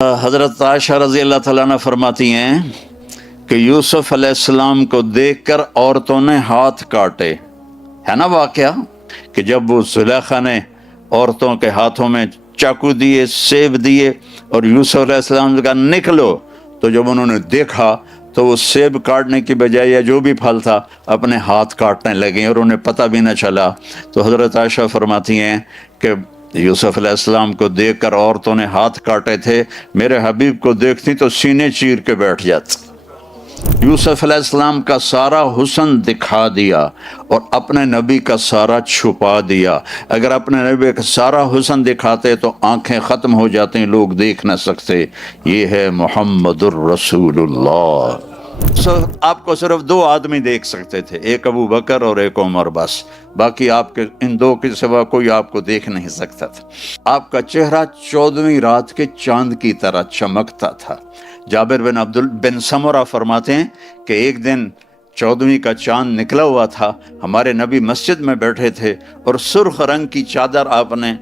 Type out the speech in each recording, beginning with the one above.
حضرت عائشہ رضی اللہ تعالیٰ عنہ فرماتی ہیں کہ یوسف علیہ السلام کو دیکھ کر عورتوں نے ہاتھ کاٹے. ہے نا واقعہ کہ جب وہ زلیخا نے عورتوں کے ہاتھوں میں چاقو دیے، سیب دیے اور یوسف علیہ السلام نے کہا نکلو، تو جب انہوں نے دیکھا تو وہ سیب کاٹنے کی بجائے یا جو بھی پھل تھا اپنے ہاتھ کاٹنے لگے اور انہیں پتہ بھی نہ چلا. تو حضرت عائشہ فرماتی ہیں کہ یوسف علیہ السلام کو دیکھ کر عورتوں نے ہاتھ کاٹے تھے، میرے حبیب کو دیکھتی تو سینے چیر کے بیٹھ جاتی. یوسف علیہ السلام کا سارا حسن دکھا دیا اور اپنے نبی کا سارا چھپا دیا. اگر اپنے نبی کا سارا حسن دکھاتے تو آنکھیں ختم ہو جاتی، لوگ دیکھ نہ سکتے. یہ ہے محمد الرسول اللہ. آپ کو صرف دو آدمی دیکھ سکتے تھے، ایک ابو بکر اور ایک عمر، بس. باقی آپ کے ان دو کے سوا کوئی آپ کو دیکھ نہیں سکتا تھا. آپ کا چہرہ 14ویں رات کے چاند کی طرح چمکتا تھا. جابر بن سمرہ فرماتے ہیں کہ ایک دن 14ویں کا چاند نکلا ہوا تھا، ہمارے نبی مسجد میں بیٹھے تھے اور سرخ رنگ کی چادر آپ نے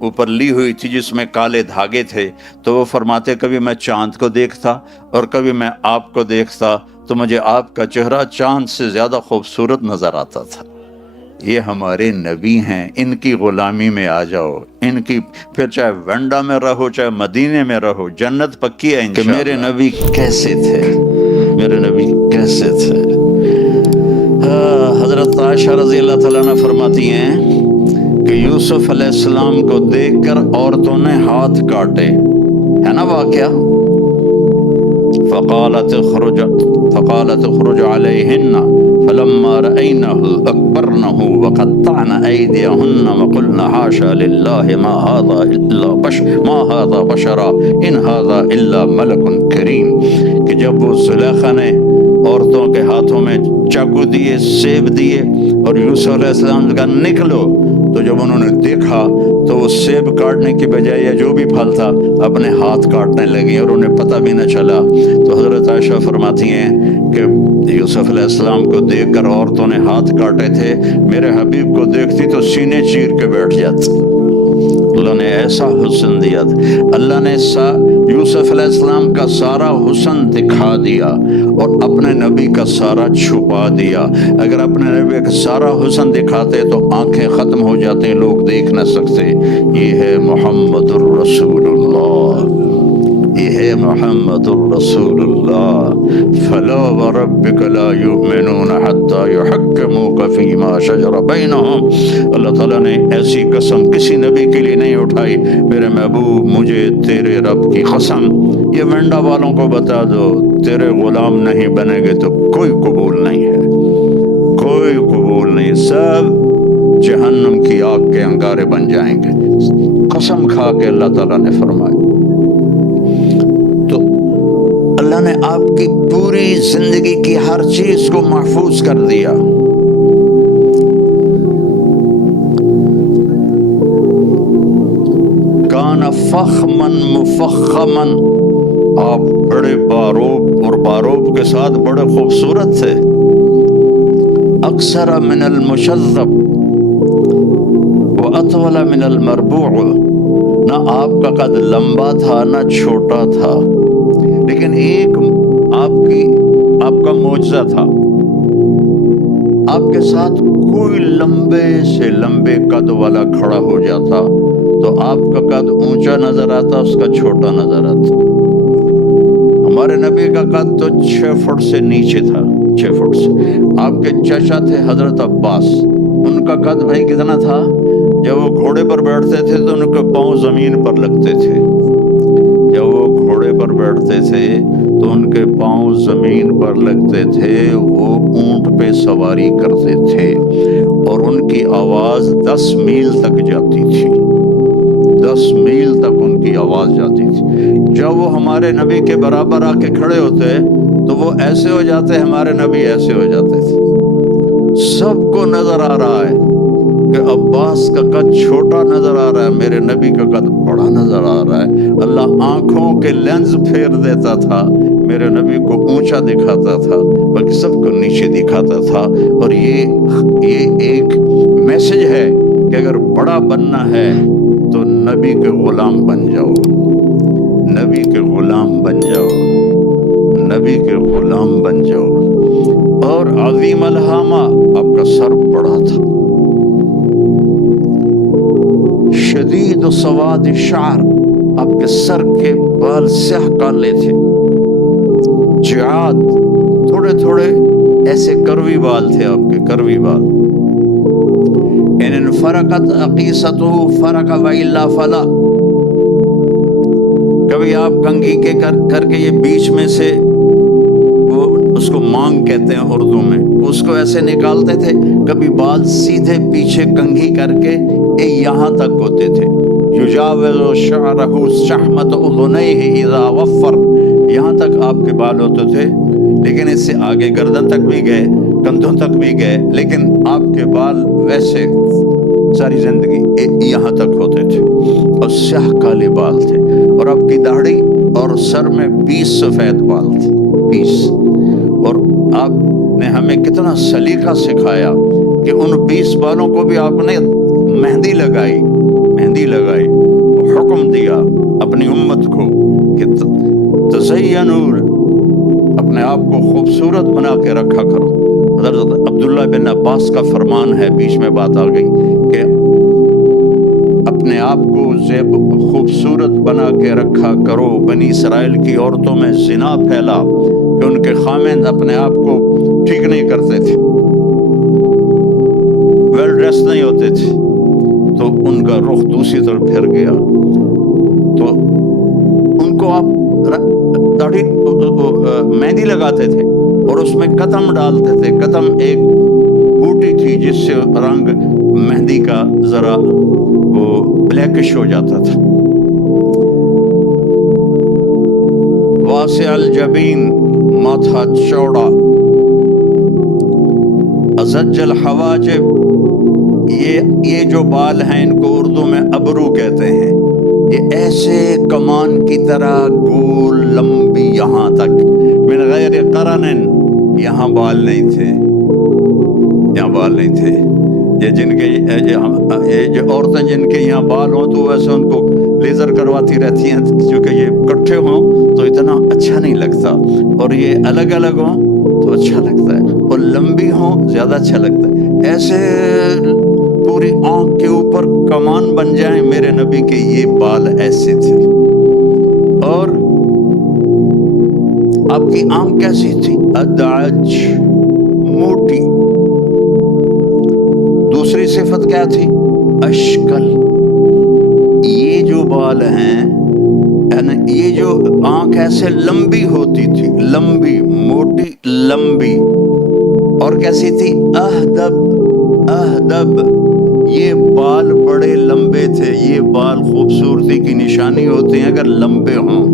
اوپر لی ہوئی تھی جس میں کالے دھاگے تھے. تو وہ فرماتے کبھی میں چاند کو دیکھتا اور کبھی میں آپ کو دیکھتا تو مجھے آپ کا چہرہ چاند سے زیادہ خوبصورت نظر آتا تھا. یہ ہمارے نبی ہیں، ان کی غلامی میں آ جاؤ، ان کی، پھر چاہے ونڈا میں رہو چاہے مدینے میں رہو، جنت پکی ہے انشاءاللہ. کہ میرے نبی کیسے تھے، میرے نبی کیسے تھے. حضرت عائشہ رضی اللہ تعالیٰ عنہ فرماتی ہیں کہ یوسف علیہ السلام کو دیکھ کر عورتوں نے ہاتھ کاٹے. ہے نا واقعہ. فقالت اخرج علیہن فلما رأینه اکبرنه وقطعن ایدیہن وقلن حاشا للہ ما هذا بشرا ان هذا الا ملک کریم. کہ جب وہ زلیخا نے عورتوں کے ہاتھوں میں چاقو دیے، سیب دیے اور یوسف علیہ السلام نے کہا نکلو، تو جب انہوں نے دیکھا تو وہ سیب کاٹنے کی بجائے یا جو بھی پھل تھا اپنے ہاتھ کاٹنے لگے اور انہیں پتہ بھی نہ چلا. تو حضرت عائشہ فرماتی ہیں کہ یوسف علیہ السلام کو دیکھ کر عورتوں نے ہاتھ کاٹے تھے، میرے حبیب کو دیکھتی تو سینے چیر کے بیٹھ جاتی. اللہ نے ایسا حسن دیا تھا. اللہ نے یوسف علیہ السلام کا سارا حسن دکھا دیا اور اپنے نبی کا سارا چھپا دیا. اگر اپنے نبی کا سارا حسن دکھاتے تو آنکھیں ختم ہو جاتی، لوگ دیکھ نہ سکتے. یہ ہے محمد الرسول اللہ، یہ ہے محمد الرسول اللہ. فلا وربک لا یؤمنون حتی یحکموک فیما شجر بینہم. اللہ تعالیٰ نے ایسی قسم کسی نبی کے لیے نہیں اٹھائی. میرے محبوب مجھے تیرے رب کی قسم، یہ منڈا والوں کو بتا دو تیرے غلام نہیں بنے گے تو کوئی قبول نہیں ہے، کوئی قبول نہیں. سب جہنم کی آگ کے انگارے بن جائیں گے. قسم کھا کے اللہ تعالیٰ نے فرمایا. اللہ نے آپ کی پوری زندگی کی ہر چیز کو محفوظ کر دیا. کان فخمن مفخمن، آپ بڑے باروب اور باروب کے ساتھ بڑے خوبصورت تھے. اکثر من المشذب واطول من المربوع، نہ آپ کا قد لمبا تھا نہ چھوٹا تھا، لیکن ایک آپ کا معجزہ تھا، آپ کے ساتھ کوئی لمبے سے لمبے قد والا کھڑا ہو جاتا تو آپ کا قد اونچا نظر آتا، اس کا چھوٹا نظر آتا. ہمارے نبی کا قد تو 6 فٹ سے نیچے تھا، 6 فٹ سے. آپ کے چچا تھے حضرت عباس، ان کا قد بھائی کتنا تھا؟ جب وہ گھوڑے پر بیٹھتے تھے تو ان کے پاؤں زمین پر لگتے تھے. جب وہ گھوڑے پر بیٹھتے تھے تو ان کے پاؤں زمین پر لگتے تھے. وہ اونٹ پہ سواری کرتے تھے اور ان کی آواز 10 میل تک جاتی تھی، 10 میل تک ان کی آواز جاتی تھی. جب وہ ہمارے نبی کے برابر آ کے کھڑے ہوتے تو وہ ایسے ہو جاتے، ہمارے نبی ایسے ہو جاتے تھے. سب کو نظر آ رہا ہے کہ عباس کا قد چھوٹا نظر آ رہا ہے، میرے نبی کا قد بڑا نظر آ رہا ہے. اللہ آنکھوں کے لینز پھیر دیتا تھا، میرے نبی کو اونچا دکھاتا تھا بلکہ سب کو نیچے دکھاتا تھا. اور یہ ایک میسج ہے کہ اگر بڑا بننا ہے تو نبی کے غلام بن جاؤ. نبی کے غلام بن جاؤ، نبی کے غلام بن جاؤ۔ اور عظیم الہامہ، آپ کا سر بڑا تھا، شدید سواد شعر، آپ کے سر کے بال سیاہ کالے تھے، جعاد، تھوڑے تھوڑے ایسے کروی بال تھے آپ کے، کروی بال۔ ان انفرقت عقیصتہ فرق والا فلا، کبھی آپ کنگھی کے کر کے یہ بیچ میں سے، وہ اس کو مانگ کہتے ہیں اردو میں، اس کو ایسے نکالتے تھے، کبھی بال سیدھے پیچھے کنگھی کر کے یہاں تک ہوتے تھے، یجاوز شعرہ شحمۃ اذنیہ اذا وفر، یہاں تک آپ کے بال ہوتے تھے، لیکن اس سے آگے گردن تک بھی گئے، کندھوں تک بھی گئے، لیکن آپ کے بال ویسے ساری زندگی یہاں تک ہوتے تھے، اور سیاہ کالے بال تھے، اور آپ کی داڑھی اور سر میں 20 سفید بال تھے، 20۔ اور آپ نے ہمیں کتنا سلیقہ سکھایا کہ ان 20 بالوں کو بھی آپ نے مہندی لگائی، مہندی لگائی، حکم دیا اپنی امت کو کہ تزینوا، اپنے آپ کو خوبصورت بنا کے رکھا کرو۔ حضرت عبداللہ بن عباس کا فرمان ہے، بیچ میں بات آ گئی کہ اپنے آپ کو خوبصورت بنا کے رکھا کرو۔ بنی اسرائیل کی عورتوں میں زنا پھیلا کہ ان کے خامند اپنے آپ کو ٹھیک نہیں کرتے تھے، ویل ڈریس نہیں ہوتے تھے، تو ان کا رخ دوسری طرف پھر گیا، تو ان کو آپ داڑھی مہندی لگاتے تھے اور اس میں قدم ڈالتے تھے، قدم ایک بوٹی تھی جس سے رنگ مہندی کا ذرا وہ بلیکش ہو جاتا تھا۔ واسع الجبین، ماتھا چوڑا، ازج الحواجب، یہ جو بال ہیں ان کو اردو میں ابرو کہتے ہیں، یہ ایسے کمان کی طرح گول لمبی یہاں تک، من غیر قرن، یہاں بال نہیں تھے، یہاں بال نہیں تھے۔ یہ جن کے یہ جو عورتیں جن کے یہاں بال ہوں تو ویسے ان کو لیزر کرواتی رہتی ہیں، کیونکہ یہ کٹھے ہوں تو اتنا اچھا نہیں لگتا، اور یہ الگ الگ ہوں تو اچھا لگتا ہے، اور لمبی ہوں زیادہ اچھا لگتا ہے۔ ایسے پوری آنکھ کے اوپر کمان بن جائیں میرے نبی کے، یہ بال ایسے تھے۔ اور آپ کی آنکھ کیسی تھی؟ ادعج، موٹی۔ دوسری صفت کیا تھی؟ اشکل، یہ جو بال ہیں، یہ جو آنکھ ایسے لمبی ہوتی تھی، لمبی، موٹی، لمبی، اور کیسی تھی؟ اہدب، اہدب، یہ بال بڑے لمبے تھے۔ یہ بال خوبصورتی کی نشانی ہوتے ہیں اگر لمبے ہوں،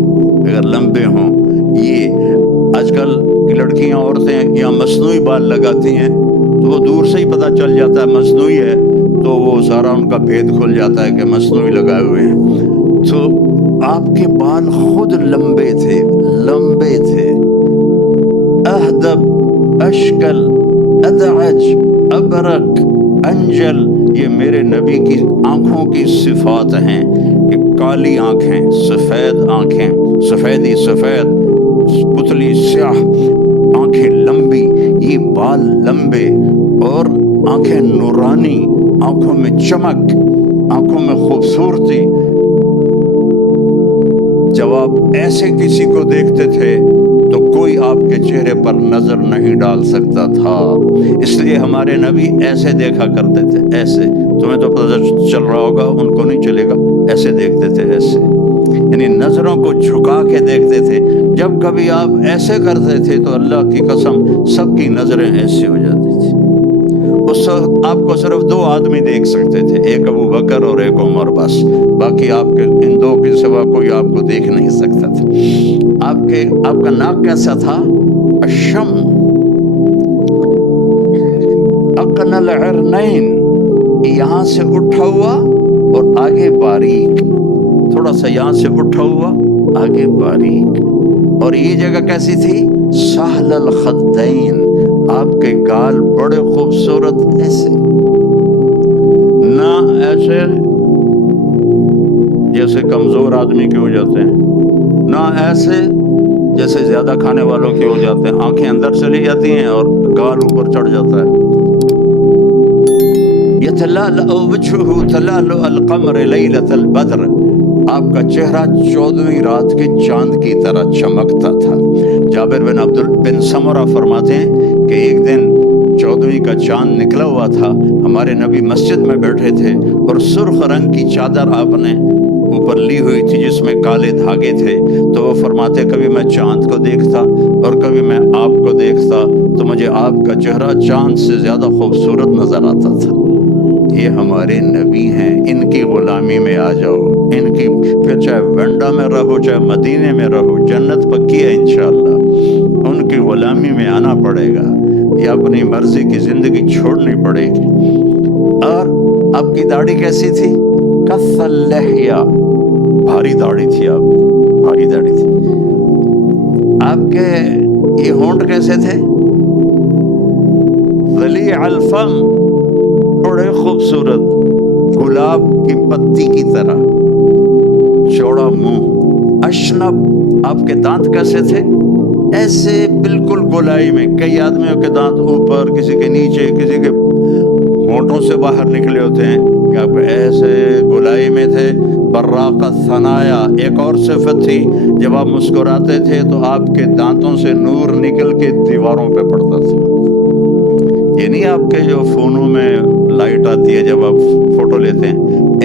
اگر لمبے ہوں۔ یہ آج کل کی لڑکیاں، عورتیں یا مصنوعی بال لگاتی ہیں تو وہ دور سے ہی پتہ چل جاتا ہے مصنوعی ہے، تو وہ سارا ان کا بھید کھل جاتا ہے کہ مصنوعی لگائے ہوئے ہیں۔ تو آپ کے بال خود لمبے تھے، لمبے تھے، اہدب، اشکل، ادعج، ابرق، انجل، یہ میرے نبی کی آنکھوں کی صفات ہیں کہ کالی آنکھیں، سفید آنکھیں، سفیدی سفید، پتلی سیاہ، آنکھیں لمبی، یہ بال لمبے، اور آنکھیں نورانی، آنکھوں میں چمک، آنکھوں میں خوبصورتی۔ جب آپ ایسے کسی کو دیکھتے تھے تو کوئی آپ کے چہرے پر نظر نہیں ڈال سکتا تھا، اس لیے ہمارے نبی ایسے دیکھا کرتے تھے، ایسے۔ تمہیں تو پتہ چل رہا ہوگا، ان کو نہیں چلے گا، ایسے دیکھتے تھے، ایسے، یعنی نظروں کو جھکا کے دیکھتے تھے۔ جب کبھی آپ ایسے کرتے تھے تو اللہ کی قسم سب کی نظریں ایسی ہو جاتی تھی۔ اس وقت آپ کو صرف 2 آدمی دیکھ سکتے تھے، ایک ابو بکر اور ایک عمر، بس، باقی آپ کے ان 2 کے سوا کوئی آپ کو دیکھ نہیں سکتا تھا۔ آپ کا ناک کیسا تھا؟ اشم، اقن العرنین، یہاں سے اٹھا ہوا اور آگے باریک، تھوڑا سا یہاں سے اٹھا ہوا آگے باریک۔ اور یہ جگہ کیسی تھی؟ سہل الخدین، آپ کے گال بڑے خوبصورت، ایسے نہ ایسے جیسے کمزور آدمی کے ہو جاتے ہیں، نہ ایسے جیسے زیادہ کھانے والوں کے ہو جاتے ہیں، آنکھیں اندر چلی جاتی ہیں اور گال اوپر چڑھ جاتا ہے۔ یتلألأ وجهه تلألؤ القمر لیلۃ البدر، آپ کا چہرہ 14ویں رات کے چاند کی طرح چمکتا تھا۔ جابر بن سمرہ فرماتے ہیں کہ ایک دن 14ویں کا چاند نکلا ہوا تھا، ہمارے نبی مسجد میں بیٹھے تھے اور سرخ رنگ کی چادر آپ نے اوپر لی ہوئی تھی جس میں کالے دھاگے تھے، تو وہ فرماتے کبھی میں چاند کو دیکھتا اور کبھی میں آپ کو دیکھتا تو مجھے آپ کا چہرہ چاند سے زیادہ خوبصورت نظر آتا تھا۔ یہ ہمارے نبی ہیں، ان کی غلامی میں آ جاؤ، ان کی، پھر چاہے ونڈا میں رہو چاہے مدینے میں رہو، جنت پکی ہے انشاءاللہ۔ ان کی غلامی میں آنا پڑے گا یا اپنی مرضی کی زندگی چھوڑنی پڑے گی۔ اور آپ کی داڑھی کیسی تھی؟ کث اللحیہ، بھاری داڑھی تھی، آپ بھاری داڑھی تھی۔ آپ کے یہ ہونٹ کیسے تھے؟ ضلیع الفم، بڑے خوبصورت، گلاب کی پتی کی طرح، چوڑا منہ، اشنب۔ آپ کے دانت کیسے تھے؟ ایسے بالکل گولائی میں، کئی آدمیوں کے دانت اوپر، کسی کے نیچے، کسی کے ہونٹوں سے باہر نکلے ہوتے ہیں، کہ آپ ایسے گولائی میں تھے۔ براق الثنایا ایک اور صفت تھی، جب آپ مسکراتے تھے تو آپ کے دانتوں سے نور نکل کے دیواروں پہ پڑتا تھا۔ یہ نہیں آپ کے جو فونوں میں لائٹ آتی ہے جب آپ فوٹو لیتے ہیں،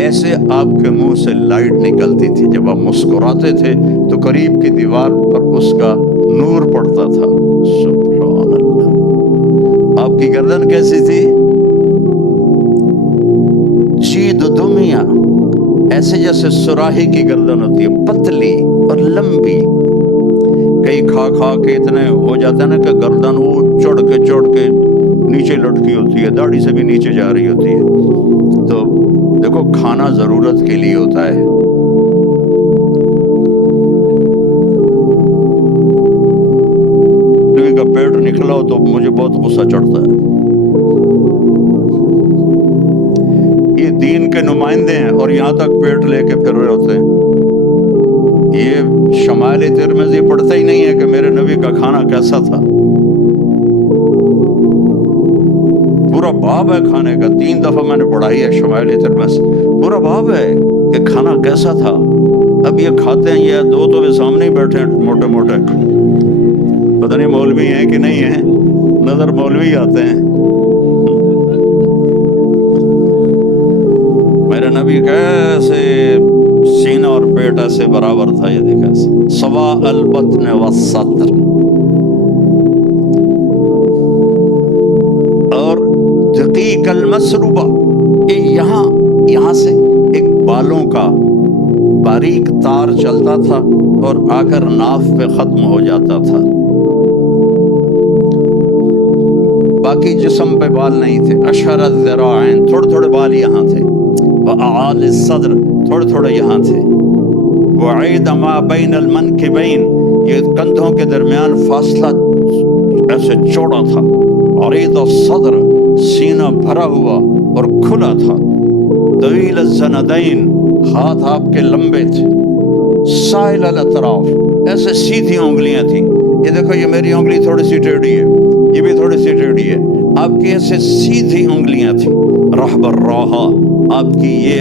ایسے آپ کے منہ سے لائٹ نکلتی تھی، جب آپ مسکراتے تھے تو قریب کی دیوار پر اس کا نور پڑتا تھا۔ سبحان اللہ۔ آپ کی گردن کیسی تھی؟ جید دمیہ، ایسے جیسے سراہی کی گردن ہوتی ہے، پتلی اور لمبی۔ کئی کھا کھا کے اتنے ہو جاتا ہے نا کہ گردن وہ چڑھ کے نیچے لٹکی ہوتی ہے، داڑھی سے بھی نیچے جا رہی ہوتی ہے۔ تو دیکھو، کھانا ضرورت کے لیے ہوتا ہے۔ بیوی کا پیٹ نکلا ہو تو مجھے بہت غصہ چڑھتا ہے۔ یہ دین کے نمائندے ہیں اور یہاں تک پیٹ لے کے پھر رہے ہوتے ہیں۔ یہ شمائل ترمذی پڑھتا ہی نہیں ہے کہ میرے نبی کا کھانا کیسا تھا۔ پورا باب ہے کھانے کا، 3 دفعہ میں نے پڑھائی ہے شمائل ترمذی، پورا باب ہے کہ کھانا کیسا تھا۔ اب یہ کھاتے ہیں، یہ دو تو سامنے ہی بیٹھے ہیں موٹے موٹے، پتہ نہیں مولوی ہیں کہ نہیں ہیں، نظر مولوی آتے ہیں۔ میرے نبی کیسے سینہ اور پیٹ ایسے برابر تھا، یہ دیکھا سوا البطن والصدر۔ اور دقیق المسروبہ، یہاں سے ایک بالوں کا باریک تار چلتا تھا اور آ کر ناف پہ ختم ہو جاتا تھا، باقی جسم پہ بال نہیں تھے۔ اشہر الذراعین، تھوڑے بال یہاں تھے، وأعال الصدر، تھوڑے یہاں تھے، وعید ما بین المنکبین، یہ کندھوں کے درمیان فاصلہ ایسے چوڑا تھا، عریض الصدر، سینہ بھرا ہوا اور کھلا تھا، طویل الزندین، ہاتھ آپ کے لمبے تھے، سائل الاطراف، ایسے سیدھی انگلیاں تھیں۔ یہ دیکھو، یہ میری انگلی تھوڑی سی ٹیڑھی ہے، یہ بھی تھوڑی سی ٹیڑھی ہے، آپ کی ایسے سیدھی انگلیاں تھیں۔ رحب الراحہ، آپ کی یہ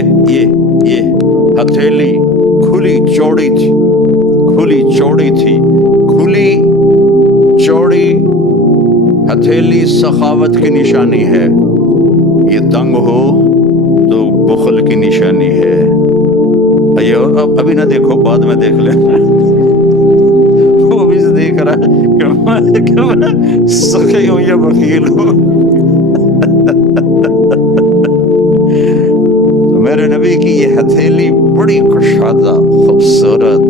ہتھیلی کھلی چوڑی تھی، کھلی چوڑی ہتھیلی سخاوت کی نشانی ہے، یہ تنگ ہو تو بخل کی نشانی ہے۔ ابھی نہ دیکھو، بعد میں دیکھ لیں۔ وہ بھی دیکھ رہا ہے کہ میں سخی ہوں یا بخیل ہوں۔ میرے نبی کی یہ ہتھیلی بڑی کشادہ خوبصورت،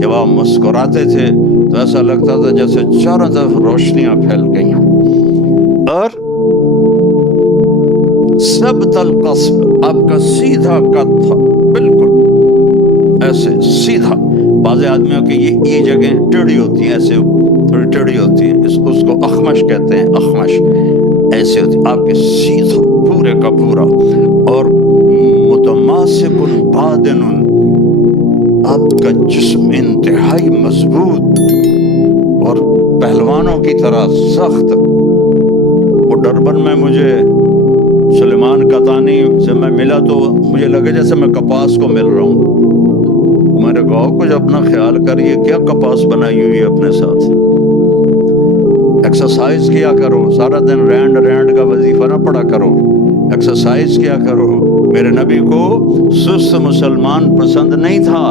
جب آپ مسکراتے تھے تو ایسا لگتا تھا جیسے چاروں طرف روشنیاں پھیل گئی ہوں۔ اور ثبت القصب، آپ کا سیدھا قد تھا، بالکل ایسے سیدھا۔ بعض آدمیوں کی یہ جگہ ٹیڑھی ہوتی ہیں، ایسے تھوڑی ٹیڑھی ہوتی ہیں، اس کو اخمش کہتے ہیں، اخمش ایسے ہوتی، آپ کے سیدھا پورے کا پورا، اور متماسک بادن، آپ کا جسم انتہائی مضبوط اور پہلوانوں کی طرح سخت. وہ ڈربن میں مجھے سلیمان قطانی سے میں ملا تو مجھے لگا جیسے میں کپاس کو مل رہا ہوں. میں نے کہا کچھ اپنا خیال کریے، کیا کپاس بنائی ہوئی ہے اپنے ساتھ. ایکسرسائز کیا کرو، سارا دن رینڈ کا وظیفہ نہ پڑھا کرو، ایکسرسائز کیا کرو. میرے نبی کو سست مسلمان پسند نہیں تھا.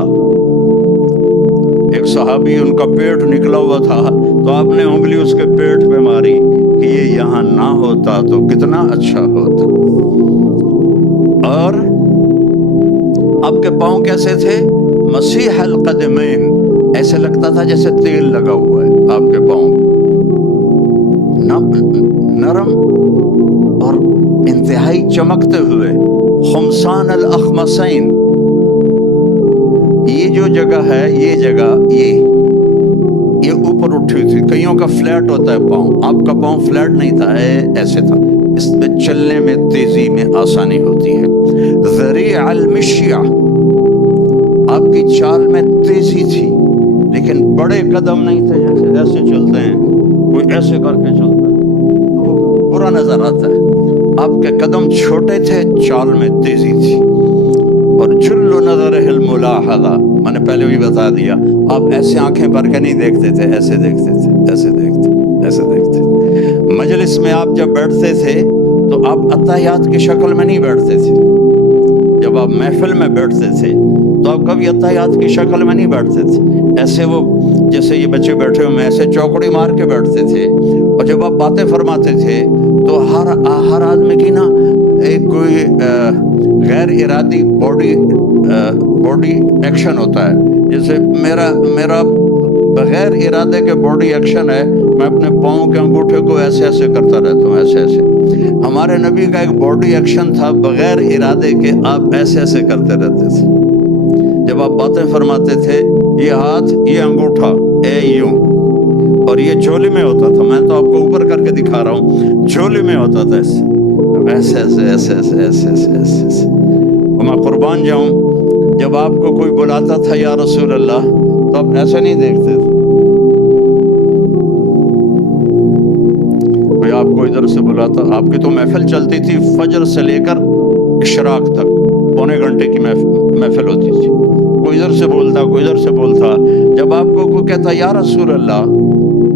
ایک صحابی ان کا پیٹ نکلا ہوا تھا تو آپ نے انگلی اس کے پیٹ پہ ماری کہ یہ یہاں نہ ہوتا تو کتنا اچھا ہوتا. اور آپ کے پاؤں کیسے تھے؟ مسیح القدمین، ایسے لگتا تھا جیسے تیل لگا ہوا ہے آپ کے پاؤں، نرم اور انتہائی چمکتے ہوئے. خمسان الاخمسین، یہ جو جگہ ہے، یہ جگہ یہ اوپر اٹھی تھی. کئیوں کا فلیٹ ہوتا ہے پاؤں، آپ کا پاؤں فلیٹ نہیں تھا، ایسے تھا. اس میں چلنے میں تیزی میں آسانی ہوتی ہے. ذریع المشیہ، آپ کی چال میں تیزی تھی لیکن بڑے قدم نہیں تھے جیسے ایسے چلتے ہیں، کوئی ایسے کر کے چلتا ہے تو برا نظر آتا ہے. آپ کے قدم چھوٹے تھے، چال میں تیزی تھی. اور جل نظر الملاحظہ، میں نے پہلے بھی بتا دیا، آپ ایسے آنکھیں بھر کے نہیں دیکھتے تھے، ایسے دیکھتے تھے، ایسے دیکھتے، ایسے دیکھتے. مجلس میں آپ جب بیٹھتے تھے تو آپ اتحیات کی شکل میں نہیں بیٹھتے تھے. جب آپ محفل میں بیٹھتے تھے تو آپ کبھی اتحیات کی شکل میں نہیں بیٹھتے تھے. ایسے وہ جیسے یہ بچے بیٹھے ہوئے ایسے چوکڑی مار کے بیٹھتے تھے. اور جب آپ باتیں فرماتے تھے تو ہر آدمی کی نا ایک کوئی غیر ارادی باڈی ایکشن ہوتا ہے. جیسے میرا بغیر ارادے کے باڈی ایکشن ہے، میں اپنے پاؤں کے انگوٹھے کو ایسے ایسے کرتا رہتا ہوں، ایسے ایسے. ہمارے نبی کا ایک باڈی ایکشن تھا بغیر ارادے کے، آپ ایسے ایسے کرتے رہتے تھے. جب آپ باتیں فرماتے تھے یہ ہاتھ، یہ انگوٹھا یوں، اور یہ جھولی میں ہوتا تھا. میں تو آپ کو اوپر کر کے دکھا رہا ہوں، جھولی میں ہوتا تھا ایسے ایسے ایسے ایسے ایسے ایسے ایسے ایسے. میں قربان جاؤں، جب آپ کو کوئی بلاتا تھا یا رسول اللہ تو آپ ایسے نہیں دیکھتے تھے. کوئی آپ کو ادھر سے بلاتا، آپ کی تو محفل چلتی تھی فجر سے لے کر اشراق تک، پونے گھنٹے کی محفل ہوتی تھی. کوئی ادھر سے بولتا، کوئی ادھر سے بولتا. جب آپ کو کوئی کہتا یا رسول اللہ،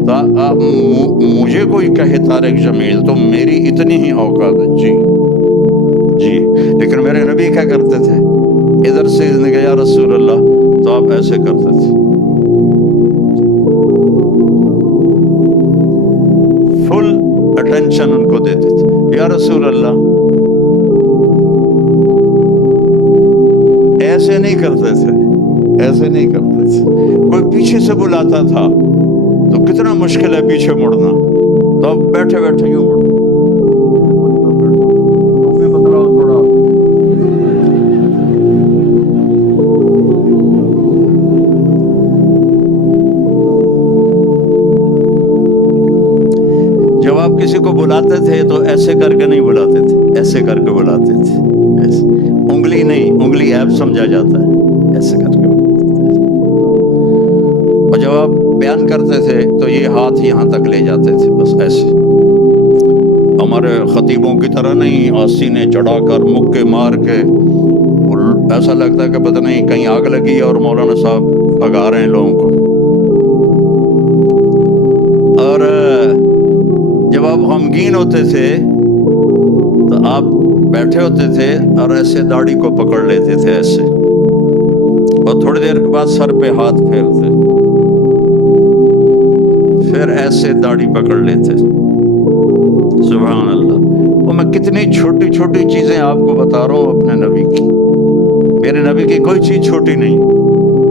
مجھے کوئی کہے طارق جمیل تو میری اتنی ہی اوقات ہے جی جی. لیکن میرے نبی کیا کرتے تھے؟ ادھر سے یا رسول اللہ تو آپ ایسے کرتے تھے. فل اٹینشن ان کو دیتے تھے. یا رسول اللہ ایسے نہیں کرتے تھے، ایسے نہیں کرتے تھے. کوئی پیچھے سے بلاتا تھا تو کتنا مشکل ہے پیچھے مڑنا، تو اب بیٹھے بیٹھے یوں مڑ. بتلاؤ تھوڑا. جب آپ کسی کو بلاتے تھے تو ایسے کر کے نہیں بلاتے تھے، ایسے کر کے بلاتے تھے. ایسے انگلی نہیں، انگلی ایپ سمجھا جاتا ہے، ایسے کر کے بلاتے تھے. اور جب آپ بیان کرتے تھے تو یہ ہاتھ یہاں تک لے جاتے تھے، بس ایسے. ہمارے خطیبوں کی طرح نہیں آستینے چڑھا کر مکے مار کے، ایسا لگتا ہے کہ پتہ نہیں کہیں آگ لگی اور مولانا صاحب بھگا رہے ہیں لوگوں کو. اور جب آپ غمگین ہوتے تھے تو آپ بیٹھے ہوتے تھے اور ایسے داڑھی کو پکڑ لیتے تھے ایسے، اور تھوڑی دیر کے بعد سر پہ ہاتھ پھیرتے، پھر ایسے داڑھی پکڑ لیتے. سبحان اللہ. اور میں کتنی چھوٹی چھوٹی چیزیں آپ کو بتا رہا ہوں اپنے نبی کی. میرے نبی کی کوئی چیز چھوٹی نہیں،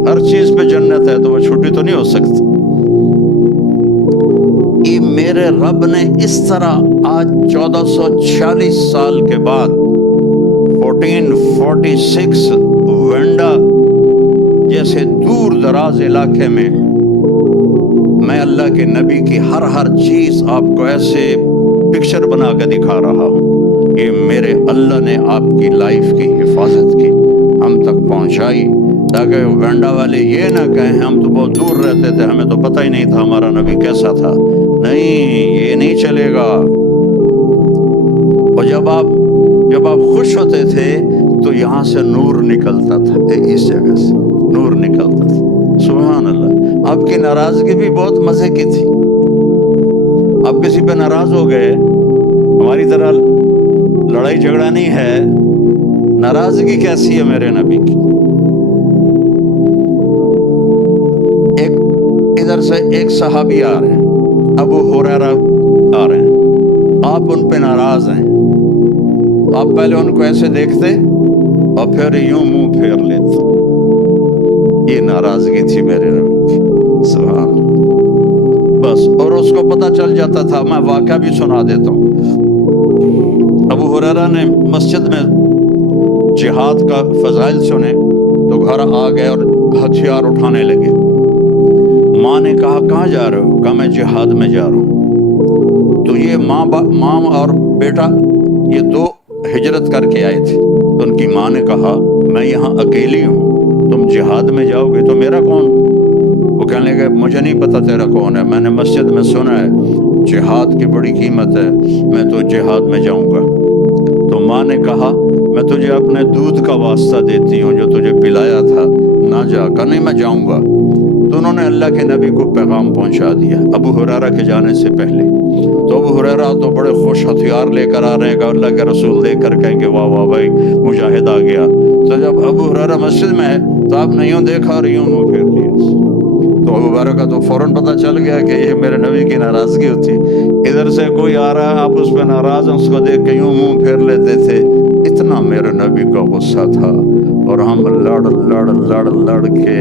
ہر چیز پہ جنت ہے تو وہ چھوٹی تو نہیں ہو سکتی. یہ میرے رب نے اس طرح آج 1446 سال کے بعد 1446 وینڈا جیسے دور دراز علاقے میں اللہ کے نبی کی ہر چیز آپ کو ایسے پکچر بنا کے دکھا رہا ہوں کہ میرے اللہ نے آپ کی لائف کی حفاظت کی، ہم تک پہنچائی. تاکہ وینڈا والے یہ نہ کہیں ہم تو بہت دور رہتے تھے، ہمیں تو پتہ ہی نہیں تھا ہمارا نبی کیسا تھا۔ نہیں، یہ نہیں چلے گا۔ اور جب آپ خوش ہوتے تھے تو یہاں سے نور نکلتا تھا، اس جگہ سے نور نکلتا تھا۔ سبحان اللہ۔ آپ کی ناراضگی بھی بہت مزے کی تھی۔ آپ کسی پہ ناراض ہو گئے، ہماری طرح لڑائی جھگڑا نہیں ہے، ناراضگی کیسی ہے میرے نبی کی۔ ادھر سے ایک صحابی آ رہے ہیں، ابو ہریرہ آ رہے ہیں، آپ ان پہ ناراض ہیں، آپ پہلے ان کو ایسے دیکھتے اور پھر یوں منہ پھیر لیتے۔ یہ ناراضگی تھی میرے نبی کی، سبحان اللہ۔ بس، اور اس کو پتہ چل جاتا تھا۔ میں واقعہ بھی سنا دیتا ہوں۔ ابو ہریرہ نے مسجد میں جہاد کا فضائل سنے تو گھر آ گئے اور ہتھیار اٹھانے لگے۔ ماں نے کہا کہاں جا رہے ہو؟ کہا میں جہاد میں جا رہا ہوں۔ تو یہ ماں اور بیٹا یہ دو ہجرت کر کے آئے تھے، تو ان کی ماں نے کہا میں یہاں اکیلی ہوں، تم جہاد میں جاؤ گے تو میرا کون؟ وہ کہنے لگے مجھے نہیں پتا تیرا کون ہے، میں نے مسجد میں سنا ہے جہاد کی بڑی قیمت ہے، میں تو جہاد میں جاؤں گا۔ تو ماں نے کہا میں تجھے اپنے دودھ کا واسطہ دیتی ہوں جو تجھے پلایا تھا، نہ جا۔ کہا نہیں میں جاؤں گا۔ تو انہوں نے اللہ کے نبی کو پیغام پہنچا دیا ابو ہریرہ کے جانے سے پہلے۔ تو ابو ہریرہ تو بڑے خوش ہتھیار لے کر آ رہے ہیں کہ اللہ کے رسول دیکھ کر کہیں گے واہ واہ بھائی مجاہد آ گیا۔ تو جب ابو ہریرہ مسجد میں ہے تو آپ نے یوں دیکھا اور یوں منہ پھیر لیا۔ تو ابو ہریرہ کا تو فوراً پتہ چل گیا کہ یہ میرے نبی کی ناراضگی ہوتی۔ ادھر سے کوئی آ رہا ہے، آپ اس پہ ناراض ہیں، اس کو دیکھ کے یوں منہ پھیر لیتے تھے۔ اتنا میرے نبی کا غصہ تھا، اور ہم لڑ کے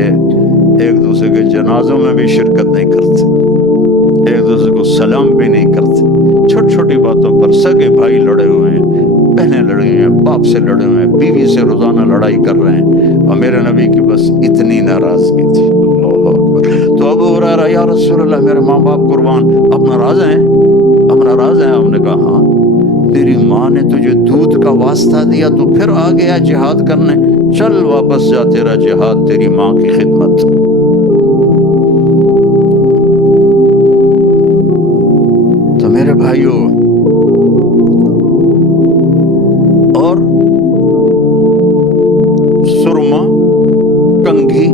ایک دوسرے کے جنازوں میں بھی شرکت نہیں کرتے، ایک دوسرے کو سلام بھی نہیں کرتے۔ چھوٹی چھوٹی باتوں پر سگے بھائی لڑے ہوئے ہیں، بہنیں لڑی ہوئی ہیں، باپ سے لڑے ہوئے ہیں، بیوی سے روزانہ لڑائی کر رہے ہیں، اور میرے نبی کی بس اتنی ناراضگی تھی۔ اللہ اکبر۔ تو ابو ہریرہ یا رسول اللہ میرے ماں باپ قربان، آپ ناراض ہیں؟ آپ ناراض ہیں؟ آپ نے کہا ہاں، تیری ماں نے تجھے دودھ کا واسطہ دیا تو پھر آ گیا جہاد کرنے، چل واپس جا، تیرا جہاد تیری ماں کی خدمت۔ تو میرے بھائیوں، اور سرما، کنگھی،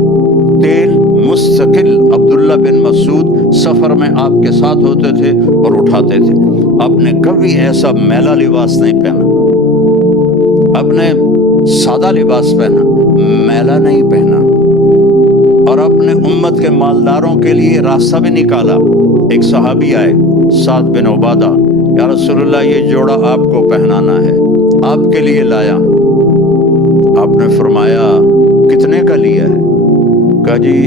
تیل مستقل عبداللہ بن مسعود سفر میں آپ کے ساتھ ہوتے تھے اور اٹھاتے تھے۔ آپ نے کبھی ایسا میلا لباس نہیں پہنا، آپ نے سادہ لباس پہنا، میلا نہیں پہنا، اور اپنے امت کے مالداروں کے لیے راستہ بھی نکالا۔ ایک صحابی آئے سعد بن عبادہ، یا رسول اللہ یہ جوڑا آپ کو پہنانا ہے، آپ کے لیے لایا۔ آپ نے فرمایا کتنے کا لیا ہے؟ کہا جی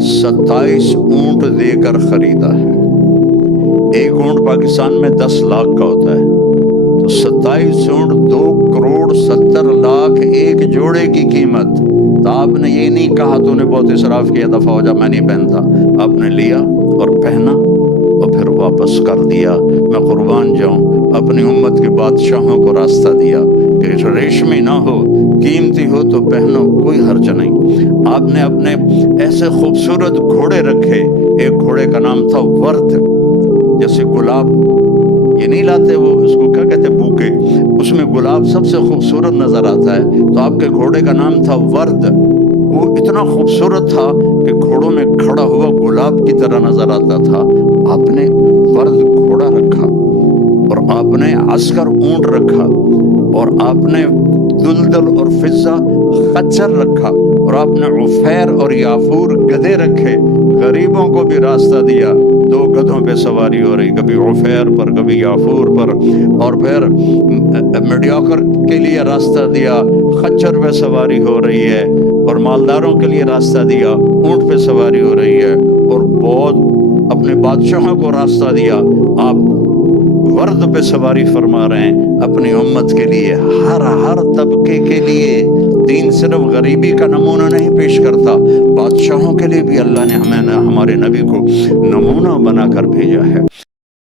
27 اونٹ دے کر خریدا ہے۔ ایک اونٹ پاکستان میں 10 لاکھ کا ہوتا ہے، تو 27 اونٹ 2 کروڑ 70 لاکھ ایک جوڑے کی قیمت۔ تو آپ نے یہ نہیں کہا تو نے بہت اسراف کیا، دفعہ ہو جا میں نہیں پہنتا۔ آپ نے لیا اور پہنا اور پھر واپس کر دیا۔ میں قربان جاؤں، اپنی امت کے بادشاہوں کو راستہ دیا کہ ریشمی نہ ہو، قیمتی ہو تو پہنو، کوئی حرج نہیں۔ آپ نے اپنے ایسے خوبصورت گھوڑے رکھے، ایک گھوڑے کا نام تھا ورد، جیسے گلاب یہ نہیں لاتے، وہ اس کو کیا کہتے بوکے، اس میں گلاب سب سے خوبصورت نظر آتا ہے، تو آپ کے گھوڑے کا نام تھا ورد۔ وہ اتنا خوبصورت تھا کہ گھوڑوں میں کھڑا ہوا گلاب کی طرح نظر آتا تھا۔ آپ نے ورد گھوڑا رکھا، اور آپ نے عسکر اونٹ رکھا، اور آپ نے دلدل اور فضہ خچر رکھا، اور آپ نے عفیر اور یافور گدھے رکھے۔ غریبوں کو بھی راستہ دیا، 2 گدھوں پہ سواری ہو رہی، کبھی عفیر پر کبھی یافور پر، اور پھر میڈیوکر کے لیے راستہ دیا، خچر پہ سواری ہو رہی ہے، اور مالداروں کے لیے راستہ دیا، اونٹ پہ سواری ہو رہی ہے، اور بہت اپنے بادشاہوں کو راستہ دیا، آپ ورد پہ سواری فرما رہے ہیں اپنی امت کے لیے، ہر طبقے کے لیے۔ دین صرف غریبی کا نمونہ نہیں پیش کرتا، بادشاہوں کے لیے بھی اللہ نے ہمارے نبی کو نمونہ بنا کر بھیجا ہے۔